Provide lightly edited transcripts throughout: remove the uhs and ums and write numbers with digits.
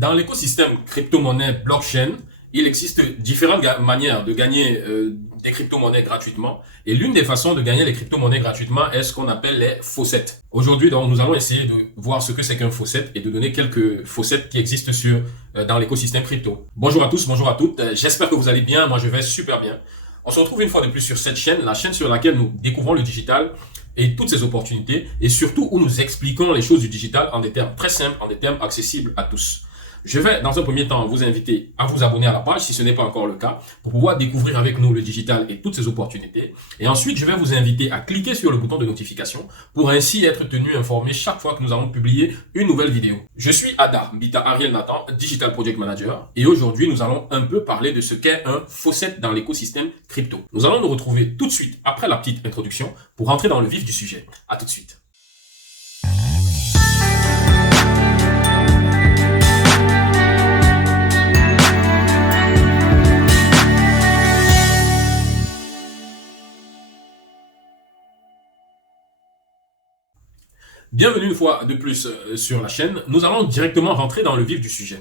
Dans l'écosystème crypto-monnaie blockchain, il existe différentes manières de gagner des crypto-monnaies gratuitement. Et l'une des façons de gagner les crypto-monnaies gratuitement est ce qu'on appelle les faucets. Aujourd'hui, donc, nous allons essayer de voir ce que c'est qu'un faucet et de donner quelques faucets qui existent dans l'écosystème crypto. Bonjour à tous, bonjour à toutes. J'espère que vous allez bien. Moi, je vais super bien. On se retrouve une fois de plus sur cette chaîne, la chaîne sur laquelle nous découvrons le digital et toutes ses opportunités et surtout où nous expliquons les choses du digital en des termes très simples, en des termes accessibles à tous. Je vais dans un premier temps vous inviter à vous abonner à la page si ce n'est pas encore le cas pour pouvoir découvrir avec nous le digital et toutes ses opportunités. Et ensuite, je vais vous inviter à cliquer sur le bouton de notification pour ainsi être tenu informé chaque fois que nous allons publier une nouvelle vidéo. Je suis Ada Bita Ariel Nathan, Digital Project Manager, et aujourd'hui nous allons un peu parler de ce qu'est un faucet dans l'écosystème crypto. Nous allons nous retrouver tout de suite après la petite introduction pour rentrer dans le vif du sujet. À tout de suite. Bienvenue une fois de plus sur la chaîne. Nous allons directement rentrer dans le vif du sujet.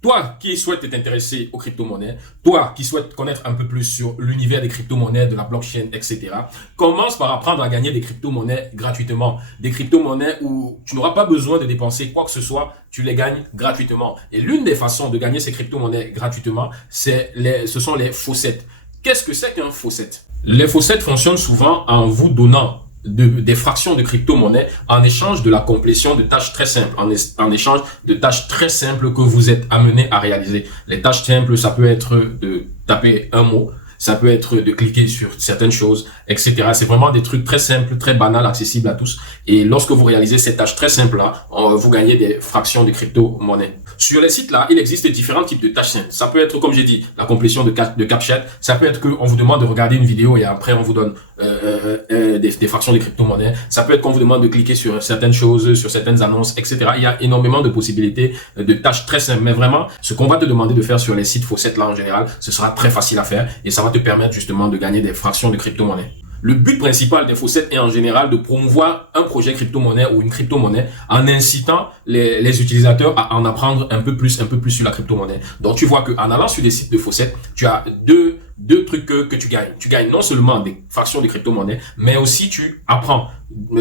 Toi qui souhaites t'intéresser aux crypto-monnaies, toi qui souhaites connaître un peu plus sur l'univers des crypto-monnaies, de la blockchain, etc., commence par apprendre à gagner des crypto-monnaies gratuitement. Des crypto-monnaies où tu n'auras pas besoin de dépenser quoi que ce soit, tu les gagnes gratuitement. Et l'une des façons de gagner ces crypto-monnaies gratuitement, ce sont les faucets. Qu'est-ce que c'est qu'un faucet? Les faucets fonctionnent souvent en vous donnant des fractions de crypto-monnaies en échange de la complétion de tâches très simples, en échange de tâches très simples que vous êtes amené à réaliser. Les tâches simples, ça peut être de taper un mot, ça peut être de cliquer sur certaines choses, etc. C'est vraiment des trucs très simples, très banals, accessibles à tous. Et lorsque vous réalisez ces tâches très simples-là, vous gagnez des fractions de crypto-monnaies. Sur les sites-là, il existe différents types de tâches simples. Ça peut être, comme j'ai dit, la complétion de CAPTCHA. Ça peut être qu'on vous demande de regarder une vidéo et après on vous donne des fractions de crypto-monnaies. Ça peut être qu'on vous demande de cliquer sur certaines choses, sur certaines annonces, etc. Il y a énormément de possibilités de tâches très simples. Mais vraiment, ce qu'on va te demander de faire sur les sites faucets là en général, ce sera très facile à faire et ça va te permettre justement de gagner des fractions de crypto-monnaies. Le but principal des faucets est en général de promouvoir un projet crypto-monnaie ou une crypto-monnaie en incitant les utilisateurs à en apprendre un peu plus sur la crypto-monnaie. Donc tu vois qu'en allant sur des sites de faucets, tu as deux trucs que tu gagnes. Tu gagnes non seulement des fractions de crypto-monnaie, mais aussi tu apprends,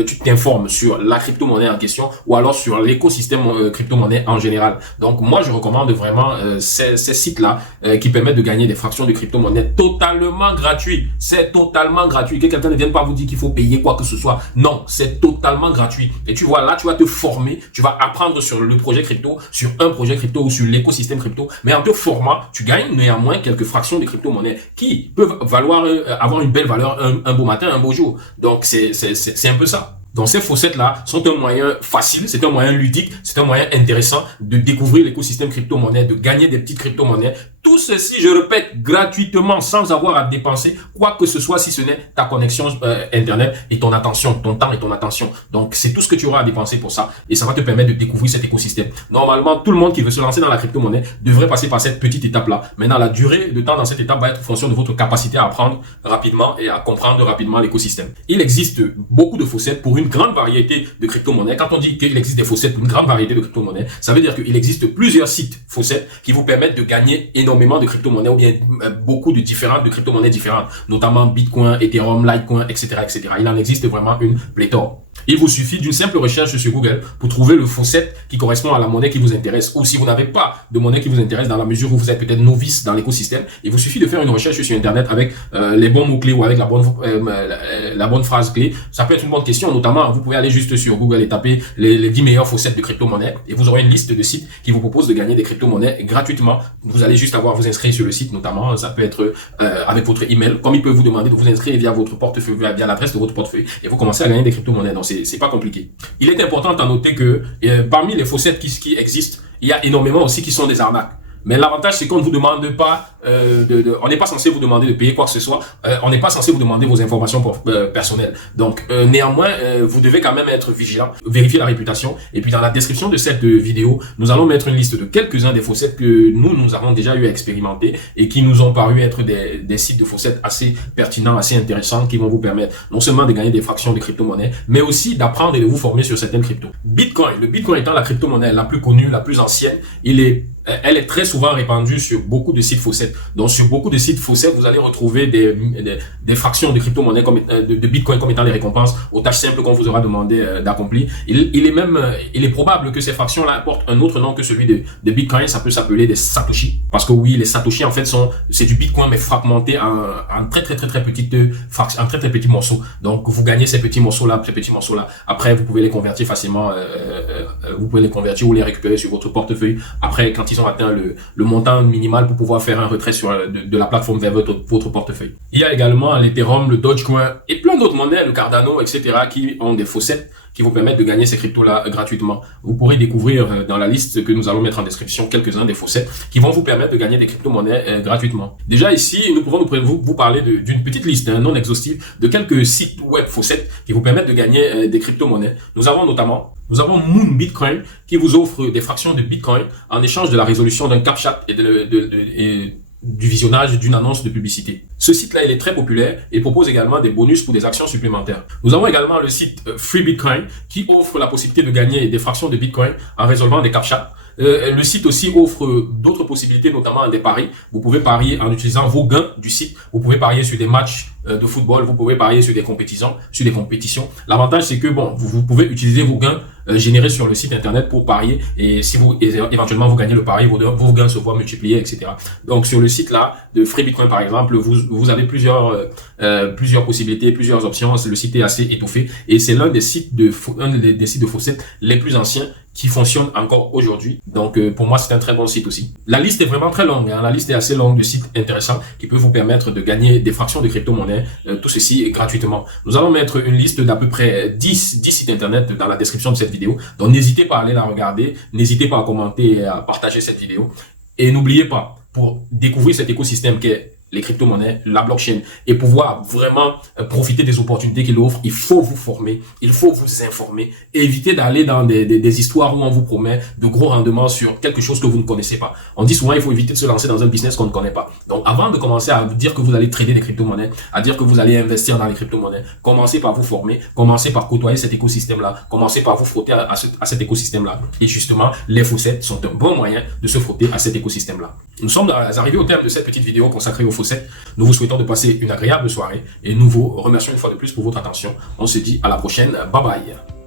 tu t'informes sur la crypto-monnaie en question ou alors sur l'écosystème crypto-monnaie en général. Donc moi je recommande vraiment ces sites-là qui permettent de gagner des fractions de crypto-monnaie totalement gratuits. C'est totalement gratuit. Que quelqu'un ne vienne pas vous dire qu'il faut payer quoi que ce soit. Non, c'est totalement gratuit. Et tu vois, là tu vas te former, tu vas apprendre sur le projet crypto, sur un projet crypto ou sur l'écosystème crypto. Mais en te formant, tu gagnes néanmoins quelques fractions de crypto-monnaie qui peuvent avoir une belle valeur un beau matin, un beau jour. Donc c'est un peu ça. Donc ces faucets-là sont un moyen facile, c'est un moyen ludique, c'est un moyen intéressant de découvrir l'écosystème crypto-monnaie, de gagner des petites crypto-monnaies. Tout ceci, je répète, gratuitement, sans avoir à dépenser quoi que ce soit, si ce n'est ta connexion Internet et ton attention, ton temps et ton attention. Donc, c'est tout ce que tu auras à dépenser pour ça et ça va te permettre de découvrir cet écosystème. Normalement, tout le monde qui veut se lancer dans la crypto-monnaie devrait passer par cette petite étape-là. Maintenant, la durée de temps dans cette étape va être en fonction de votre capacité à apprendre rapidement et à comprendre rapidement l'écosystème. Il existe beaucoup de faucets pour une grande variété de crypto-monnaies. Quand on dit qu'il existe des faucets pour une grande variété de crypto-monnaies, ça veut dire qu'il existe plusieurs sites faucets qui vous permettent de gagner énormément de crypto-monnaies ou bien beaucoup de crypto-monnaies différentes, notamment Bitcoin, Ethereum, Litecoin, etc., etc. Il en existe vraiment une pléthore. Il vous suffit d'une simple recherche sur Google pour trouver le faucet qui correspond à la monnaie qui vous intéresse. Ou si vous n'avez pas de monnaie qui vous intéresse dans la mesure où vous êtes peut-être novice dans l'écosystème, il vous suffit de faire une recherche sur Internet avec les bons mots-clés ou avec la bonne phrase clé. Ça peut être une bonne question, notamment vous pouvez aller juste sur Google et taper les 10 meilleurs faucets de crypto-monnaies et vous aurez une liste de sites qui vous proposent de gagner des crypto-monnaies gratuitement. Vous allez juste avoir à vous inscrire sur le site, notamment ça peut être avec votre email, comme il peut vous demander de vous inscrire via votre portefeuille, via l'adresse de votre portefeuille et vous commencez à gagner des crypto-monnaies. Donc c'est pas compliqué. Il est important à noter que parmi les faucets qui existent, il y a énormément aussi qui sont des arnaques. Mais l'avantage, c'est qu'on ne vous demande pas, on n'est pas censé vous demander de payer quoi que ce soit. On n'est pas censé vous demander vos informations personnelles. Donc, néanmoins, vous devez quand même être vigilant, vérifier la réputation. Et puis, dans la description de cette vidéo, nous allons mettre une liste de quelques-uns des faucets que nous avons déjà eu à expérimenter et qui nous ont paru être des sites de faucets assez pertinents, assez intéressants, qui vont vous permettre non seulement de gagner des fractions de crypto-monnaies, mais aussi d'apprendre et de vous former sur certaines cryptos. Bitcoin, le Bitcoin étant la crypto-monnaie la plus connue, la plus ancienne, il est elle est très souvent répandue sur beaucoup de sites faussettes. Donc, sur beaucoup de sites faussettes, vous allez retrouver des fractions de crypto-monnaies, de Bitcoin comme étant les récompenses aux tâches simples qu'on vous aura demandé d'accomplir. Il est probable que ces fractions-là portent un autre nom que celui de Bitcoin. Ça peut s'appeler des Satoshi. Parce que oui, les Satoshi, en fait, c'est du Bitcoin, mais fragmenté en très petites fractions, en très petits morceaux. Donc, vous gagnez ces petits morceaux-là. Après, vous pouvez les convertir facilement, vous pouvez les convertir ou les récupérer sur votre portefeuille. Après, quand ils ont atteint le montant minimal pour pouvoir faire un retrait de la plateforme vers votre portefeuille. Il y a également l'Ethereum, le Dogecoin et plein d'autres monnaies, le Cardano, etc. qui ont des faussettes qui vous permettent de gagner ces cryptos-là gratuitement. Vous pourrez découvrir dans la liste que nous allons mettre en description quelques-uns des faussettes qui vont vous permettre de gagner des crypto-monnaies gratuitement. Déjà ici, nous pourrons vous parler d'une petite liste non exhaustive de quelques sites web faussettes qui vous permettent de gagner des crypto-monnaies. Nous avons Moon Bitcoin qui vous offre des fractions de Bitcoin en échange de la résolution d'un CAPTCHA et du visionnage d'une annonce de publicité. Ce site-là, il est très populaire et propose également des bonus pour des actions supplémentaires. Nous avons également le site Free Bitcoin qui offre la possibilité de gagner des fractions de Bitcoin en résolvant des CAPTCHA. Le site aussi offre d'autres possibilités, notamment des paris. Vous pouvez parier en utilisant vos gains du site. Vous pouvez parier sur des matchs de football. Vous pouvez parier sur des compétitions. L'avantage, c'est que vous pouvez utiliser vos gains générés sur le site internet pour parier. Et si éventuellement vous gagnez le pari, vos gains se voient multipliés, etc. Donc sur le site là de Free Bitcoin par exemple, vous avez plusieurs possibilités, plusieurs options. Le site est assez étoffé et c'est l'un des sites de faussettes les plus anciens qui fonctionne encore aujourd'hui. Donc, pour moi, c'est un très bon site aussi. La liste est vraiment très longue. La liste est assez longue de sites intéressants qui peuvent vous permettre de gagner des fractions de crypto-monnaies, tout ceci gratuitement. Nous allons mettre une liste d'à peu près 10 sites internet dans la description de cette vidéo. Donc, n'hésitez pas à aller la regarder. N'hésitez pas à commenter et à partager cette vidéo. Et n'oubliez pas, pour découvrir cet écosystème qu'est les crypto-monnaies, la blockchain, et pouvoir vraiment profiter des opportunités qu'il offre, il faut vous former, il faut vous informer, éviter d'aller dans des histoires où on vous promet de gros rendements sur quelque chose que vous ne connaissez pas. On dit souvent, il faut éviter de se lancer dans un business qu'on ne connaît pas. Donc, avant de commencer à dire que vous allez trader des crypto-monnaies, à dire que vous allez investir dans les crypto-monnaies, commencez par vous former, commencez par côtoyer cet écosystème-là, commencez par vous frotter à cet écosystème-là. Et justement, les faussettes sont un bon moyen de se frotter à cet écosystème-là. Nous sommes arrivés au terme de cette petite vidéo consacrée aux faussettes. Nous vous souhaitons de passer une agréable soirée et nous vous remercions une fois de plus pour votre attention. On se dit à la prochaine. Bye bye.